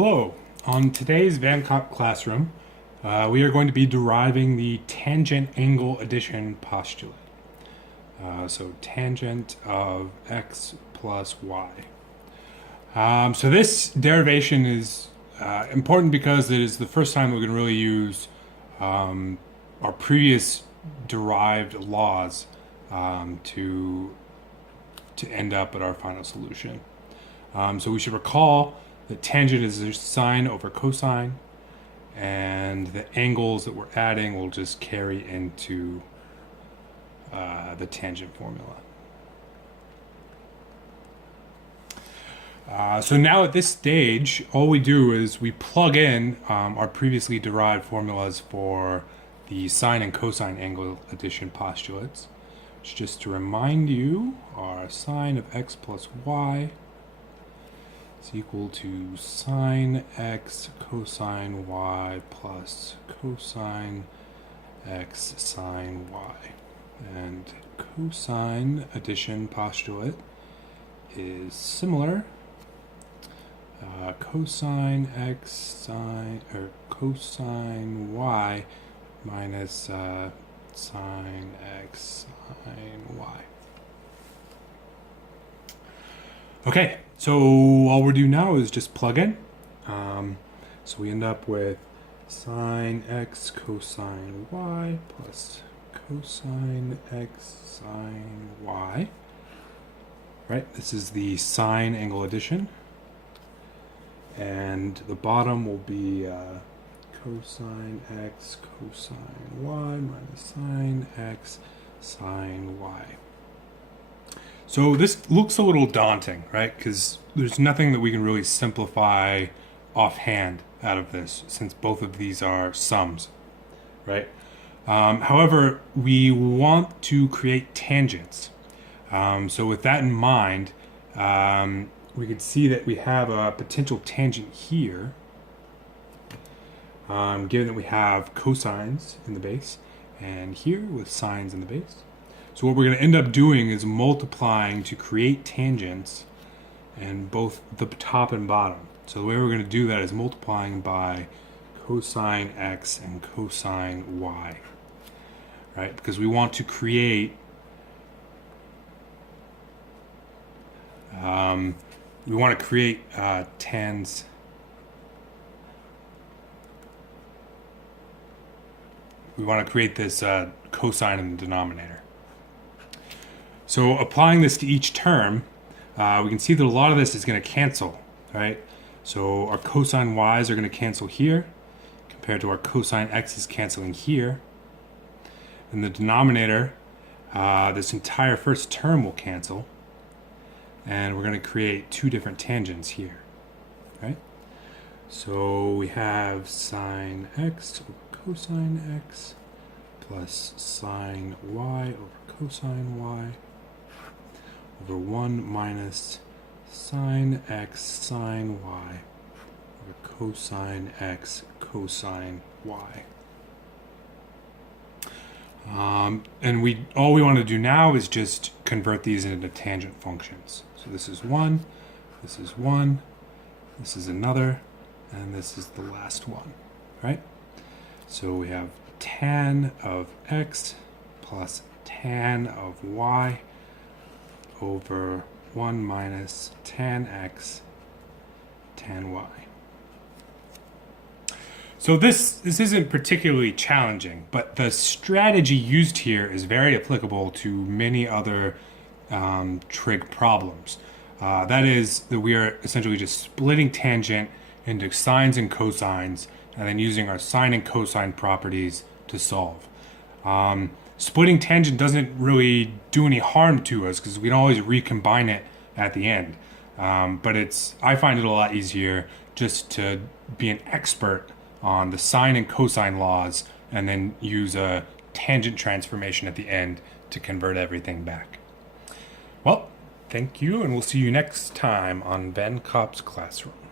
Hello, on today's Kopp Classroom, we are going to be deriving the tangent angle addition postulate. So tangent of x plus y. So this derivation is important because it is the first time we can really use our previous derived laws to end up at our final solution. So we should recall that tangent is a sine over cosine, and the angles that we're adding will just carry into the tangent formula. So now at this stage, all we do is we plug in our previously derived formulas for the sine and cosine angle addition postulates, which, just to remind you, are sine of x plus y is equal to sine x cosine y plus cosine x sine y. And cosine addition postulate is similar. Cosine x sine, or cosine y minus sine x sine y. Okay, so all we're doing now is just plug in. So we end up with sine x cosine y plus cosine x sine y. Right, this is the sine angle addition. And the bottom will be cosine x cosine y minus sine x sine y. So this looks a little daunting, right? Because there's nothing that we can really simplify offhand out of this, since both of these are sums, right? However, we want to create tangents. So with that in mind, we can see that we have a potential tangent here, given that we have cosines in the base, and here with sines in the base. So what we're going to end up doing is multiplying to create tangents in both the top and bottom. So the way we're going to do that is multiplying by cosine x and cosine y, right? Because we want to create tans. We want to create this cosine in the denominator. So applying this to each term, we can see that a lot of this is going to cancel, right? So our cosine y's are going to cancel here, compared to our cosine x's canceling here. In the denominator, this entire first term will cancel, and we're going to create two different tangents here, right? So we have sine x over cosine x plus sine y over cosine y over 1 minus sine x sine y over cosine x cosine y. And all we want to do now is just convert these into tangent functions. So this is 1, this is 1, this is another, and this is the last one, right? So we have tan of x plus tan of y over 1 minus tan x tan y. So this isn't particularly challenging, but the strategy used here is very applicable to many other trig problems. That is that we are essentially just splitting tangent into sines and cosines, and then using our sine and cosine properties to solve. Splitting tangent doesn't really do any harm to us because we can always recombine it at the end. But I find it a lot easier just to be an expert on the sine and cosine laws and then use a tangent transformation at the end to convert everything back. Well, thank you, and we'll see you next time on Kopp's Classroom.